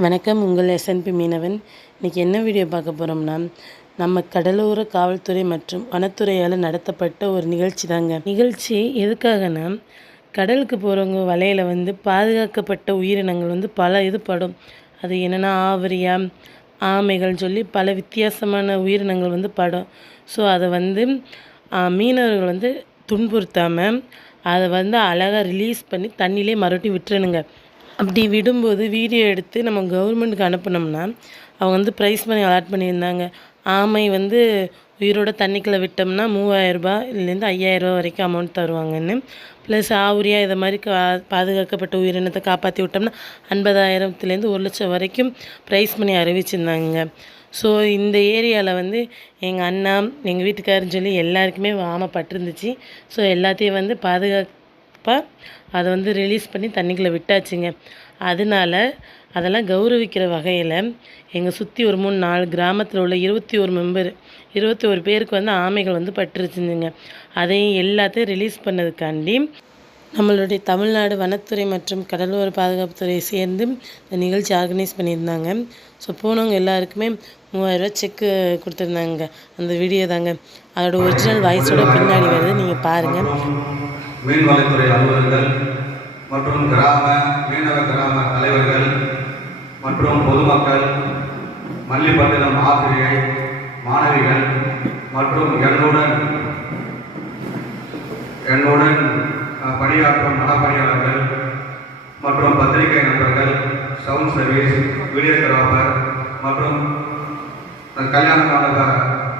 வணக்கம் உங்கள் எஸ்என்பி மீனவன். இன்றைக்கி என்ன வீடியோ பார்க்க போகிறோம்னா நம்ம கடலோர காவல்துறை மற்றும் வனத்துறையால் நடத்தப்பட்ட ஒரு நிகழ்ச்சி தாங்க. நிகழ்ச்சி எதுக்காகனா கடலுக்கு போகிறவங்க வலையில் வந்து பாதுகாக்கப்பட்ட உயிரினங்கள் வந்து பல இது படும். அது என்னென்னா ஆவரியா ஆமைகள் சொல்லி பல வித்தியாசமான உயிரினங்கள் வந்து படும். ஸோ அதை வந்து மீனவர்கள் வந்து துன்புறுத்தாமல் அதை வந்து அழகாக ரிலீஸ் பண்ணி தண்ணியிலே மறுபடியும் விட்டுறணுங்க. அப்படி விடும்போது வீடியோ எடுத்து நம்ம கவர்மெண்ட்டுக்கு அனுப்புனோம்னா அவங்க வந்து ப்ரைஸ் மணி அலாட் பண்ணியிருந்தாங்க. ஆமை வந்து உயிரோட தண்ணிக்குள்ளே விட்டோம்னா மூவாயிரரூபா இல்லைருந்து ஐயாயிரரூபா வரைக்கும் அமௌண்ட் தருவாங்கன்னு. ப்ளஸ் ஆவுரியா இதை மாதிரி கா பாதுகாக்கப்பட்ட உயிரினத்தை காப்பாற்றி விட்டோம்னா ஐம்பதாயிரத்துலேருந்து ஒரு லட்சம் வரைக்கும் ப்ரைஸ் மணி அறிவிச்சிருந்தாங்க. ஸோ இந்த ஏரியாவில் வந்து எங்கள் அண்ணா எங்கள் வீட்டுக்காரன்னு சொல்லி எல்லாருக்குமே ஆமை பட்டிருந்துச்சு. ஸோ எல்லாத்தையும் வந்து பாதுகா அப்போ அதை வந்து ரிலீஸ் பண்ணி தண்ணிக்குள்ளே விட்டாச்சுங்க. அதனால அதெல்லாம் கௌரவிக்கிற வகையில் எங்கள் சுற்றி ஒரு மூணு நாலு கிராமத்தில் உள்ள இருபத்தி ஒரு மெம்பர் இருபத்தி ஒரு பேருக்கு வந்து ஆமைகள் வந்து பட்டுருச்சுங்க. அதையும் எல்லாத்தையும் ரிலீஸ் பண்ணதுக்காண்டி நம்மளுடைய தமிழ்நாடு வனத்துறை மற்றும் கடலோர பாதுகாப்புத்துறை சேர்ந்து இந்த நிகழ்ச்சி ஆர்கனைஸ் பண்ணியிருந்தாங்க. ஸோ போனவங்க எல்லாருக்குமே மூவாயிரரூவா செக்கு கொடுத்துருந்தாங்க. அந்த வீடியோ தாங்க. அதோட ஒரிஜினல் வாய்ஸோட பின்னாடி வருது. நீங்கள் பாருங்கள் மீன்வளத்துறை அலுவலர்கள் மற்றும் கிராம மீனவ கிராம தலைவர்கள் மற்றும் பொதுமக்கள் மல்லிப்பட்டினம் ஆசிரியை மாணவிகள் மற்றும் என்னுடன் என்னுடன் பணியாற்றும் நலப்பணியாளர்கள் மற்றும் பத்திரிகை நண்பர்கள் சவுண்ட் சர்வீஸ் வீடியோகிராஃபர் மற்றும் கல்யாண மண்டப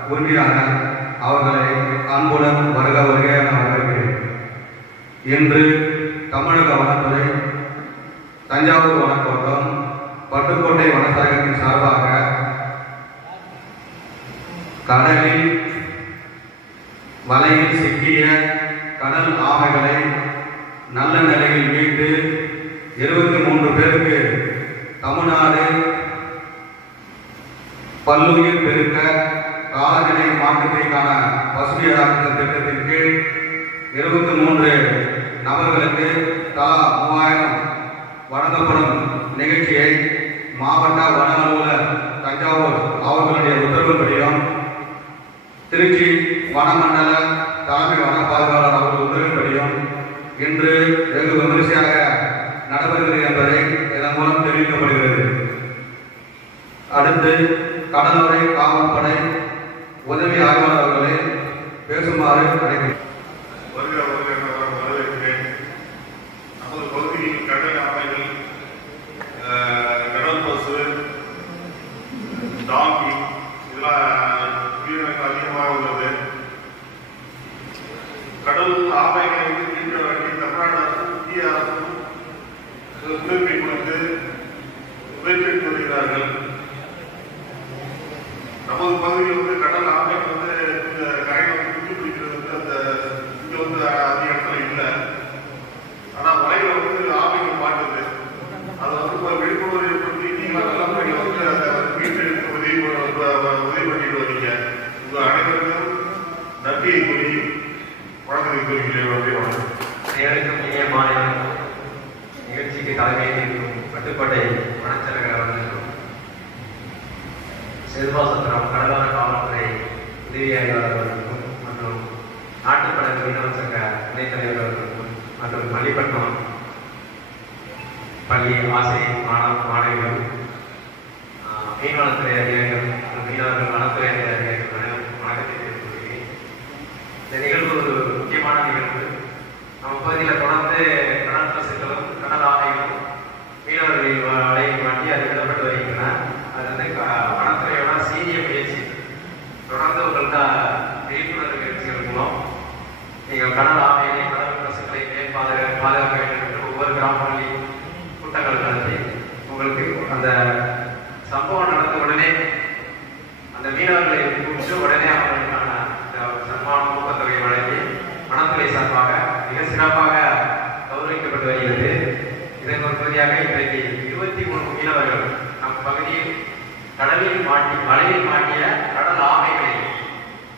உரிமையாளர் அவர்களை அன்புடன் வருக வருக இன்று தமிழக வனத்துறை தஞ்சாவூர் வனக்கோட்டம் பட்டுக்கோட்டை வனச்சரகத்தின் சார்பாக கடலில் வலையில் சிக்கிய கடல் ஆமைகளை நல்ல நிலையில் மீட்டு இருபத்தி மூன்று பேருக்கு தமிழ்நாடு பல்லுயிர் பெருக்க காலநிலை மாற்றத்திற்கான பசுமையாக்க திட்டத்தின் கீழ் இருபத்தி மூன்று நபர்களுக்கு தலா மூவாயிரம் வழங்கப்படும் நிகழ்ச்சியை மாவட்ட வன அலுவலர் தஞ்சாவூர் அவர்களுடைய உத்தரவுப்படியும் திருச்சி வனமண்டல தலைமை வன பாதுகாவலர் அவர்கள் உத்தரவுப்படியும் இன்று வெகு விமரிசையாக நடைபெறுகிறது என்பதை இதன் மூலம் தெரிவிக்கப்படுகிறது. அடுத்து கடலோரை காவல்படை உதவி ஆய்வாளர் அவர்களை பேசுமாறு அழைக்கிறேன் வருகிற வருகிற நான் வரவேற்கிறேன் நமது பகுதியில் கடல் ஆமைகள் அஹ், கடல் பசு டாங்கி எனக்கு அதிகமாக உள்ளது. கடல் ஆமைகளை வந்து தீர்க்க வேண்டிய தமிழ்நாடு அரசு மத்திய அரசும் முன்னுரிமை கொடுத்து முயற்சித்து வருகிறார்கள் நமது பகுதியில் வந்து கடல் ஆமைகள் வந்து இந்த கரையில் வந்து குஞ்சு பிடிக்கிறது வந்து அந்த இங்க வந்து அதிக இடத்துல இல்லை ஆனா வலையில வந்து ஆமைகள் மாட்டுது அதை வந்து இப்போ விழிப்புணர்வு ஏற்படுத்தி நீங்களும் நல்ல முறையில் வந்து அதை மீட்டெடுக்க உதவி பண்ண- உதவி பண்ணிட்டு வரீங்க உங்க அனைவருக்கும் நன்றியை கூறி வணக்கத்தை கூறுகிறேன் நன்றி வணக்கம் நேருக்கும் இனிய மாலை வணக்கம். நிகழ்ச்சிக்கு தலைமையேற்கும் பட்டுக்கோட்டை வனச்சரகர் அவர்களுக்கும் செல்வாசத்திரம் கடலோர காவல்துறை உதவி ஆய்வாளர் அவர்களுக்கும் மற்றும் நாட்டுப்படகு மீனவர் சங்க துணைத் தலைவர் அவர்களுக்கும் மற்றும் மல்லிப்பட்டினம் பள்ளி ஆசிரியர் மாணவ மாணவிகள் மீன்வளத்துறை அதிகாரிகள் மற்றும் மீனவர்கள் வனத்துறை அதிகாரிகள் அனைவருக்கும் வணக்கத்தை தெரிவித்துக் கொள்கிறேன். இந்த நிகழ்வு ஒரு முக்கியமான நிகழ்வு. நம்ம பகுதியில் தொடர்ந்து கடல் பசுக்களும் கடல் ஆமைகளும் மீனவர்களின் வ- வலையில் மாட்டி அது விடப்பட்டு வருகின்றன. அது வந்து க- வனத்துறையோட சீரிய முயற்சி தொடர்ந்து உங்கள்கிட்ட விழிப்புணர்வு நிகழ்ச்சிகள் மூலம் நீங்கள் கடல் ஆமைகளை கடல் பசுக்களை மேல் பாதுகா பாதுகாக்க வேண்டும் என்று ஒவ்வொரு கிராமங்களையும் கூட்டங்கள் நடத்தி உங்களுக்கு அந்த சம்பவம் நடந்த உடனே அந்த மீனவர்களை கூப்பிட்டு உடனே அவர்களுக்கான இந்த சன்மான ஊக்கத்தொகை வழங்கி வனத்துறை சார்பாக மிக சிறப்பாக கௌரவிக்கப்பட்டு வருகிறது. இதன் ஒரு பகுதியாக இன்றைக்கு இருபத்தி மூணு மீனவர்கள் நம் பகுதியில் கடலில் மாட்டி மலையில் மாட்டிய கடல் ஆமைகளை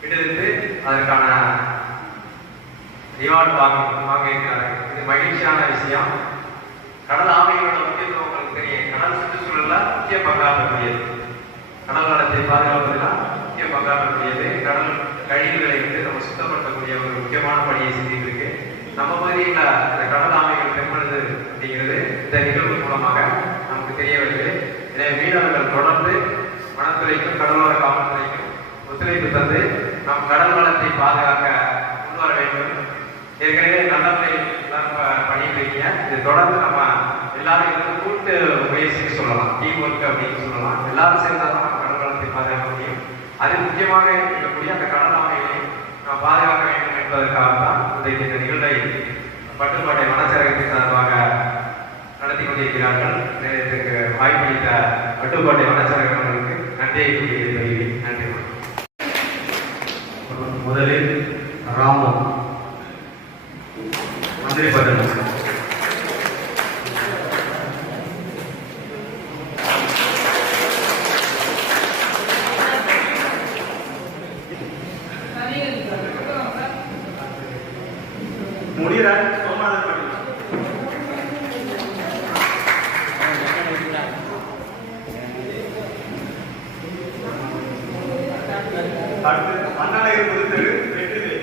விடுவித்து அதற்கான ரிவார்டு வாங்க வாங்க இருக்கிறார்கள். இது மகிழ்ச்சியான விஷயம். கடல் ஆமைகளோட முக்கியத்துவம் உங்களுக்கு தெரியும். கடல் சுற்றுச்சூழல்ல முக்கிய பங்காற்றக்கூடியது. கடல் வளத்தை பாதுகாப்பதெல்லாம் முக்கிய பங்காற்றக்கூடியது. கடல் கழிவுகளை வந்து நம்ம சுத்தப்படுத்தக்கூடிய ஒரு முக்கியமான பணியை செஞ்சுட்டு இருக்கு. நம்ம பகுதியில் இந்த கடல் ஆமை தென்படுது அப்படிங்கிறது இந்த நிகழ்வு மூலமாக நமக்கு தெரிய வருது எனவே மீனவர்கள் தொடர்ந்து வனத்துறைக்கும் கடலோர காவல்துறைக்கு ஒத்துழைப்பு தந்து நம் கடல் வளத்தை பாதுகாக்க முன்வர வேண்டும். ஏற்கனவே நல்ல முறையில் தான் இது தொடர்ந்து நம்ம எல்லாரும் இது கூட்டு முயற்சி சொல்லலாம். டீம் ஒர்க் அப்படின்னு சொல்லலாம். எல்லாரும் சேர்ந்தால் தான் நம்ம கடல் வளத்தை பாதுகாக்க முடியும். அது முக்கியமாக இருக்கக்கூடிய அந்த கடல் ஆமைகளை நாம் பாதுகாக்க வேண்டும் என்பதற்காக தான் இந்த இந்த நிகழ்வை பட்டுப்பாட்டை வனச்சரகத்தின் சார்பாக நடத்தி கொண்டிருக்கிறார்கள். நேரத்துக்கு வாய்ப்பளித்த பட்டுப்பாட்டை வனச்சரகம் நன்றி வணக்கம். முதலில் ராமு மந்திரி பதவி முடிகிற சோமநாதன் அடுத்து அண்ணாநகர் பொதுத்தெரு வெற்றிலை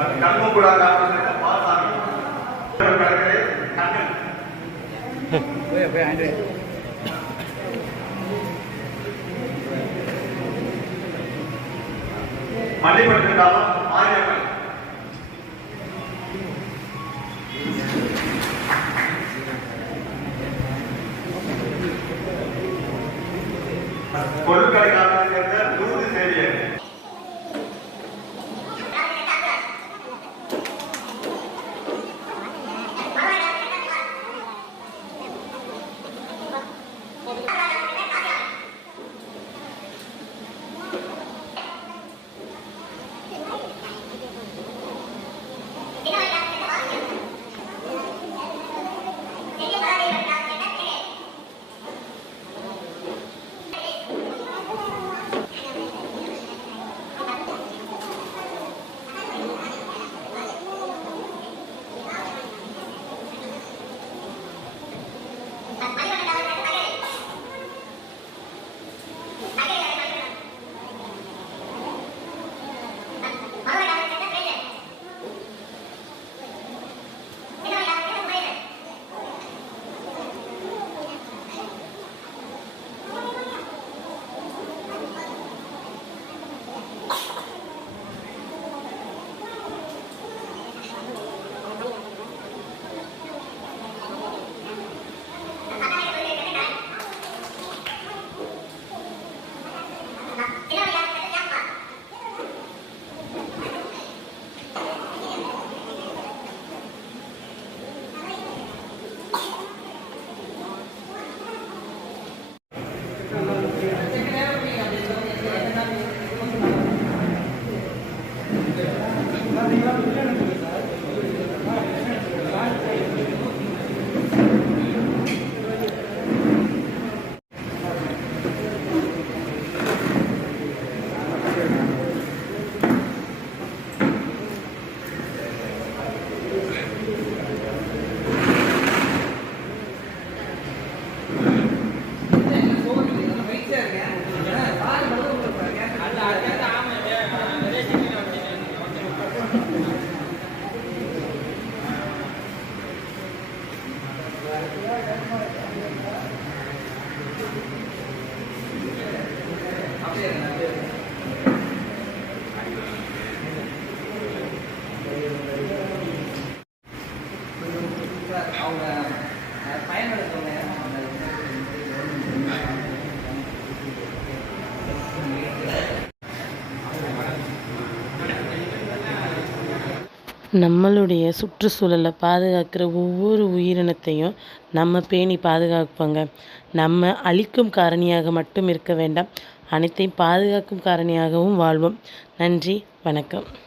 அது கண்மக்குடா காப்பீட்டு பாசாமி கடற்கரை கண்ணன். மல்லிப்பட்டு கிராமம் மாரியம்மன். பொருட்களை காப்பதற்கு நம்மளுடைய சுற்றுச்சூழலை பாதுகாக்கிற ஒவ்வொரு உயிரினத்தையும் நம்ம பேணி பாதுகாப்போங்க. நம்ம அழிக்கும் காரணியாக மட்டும் இருக்க வேண்டாம். அனைத்தையும் பாதுகாக்கும் காரணியாகவும் வாழ்வோம். நன்றி வணக்கம்.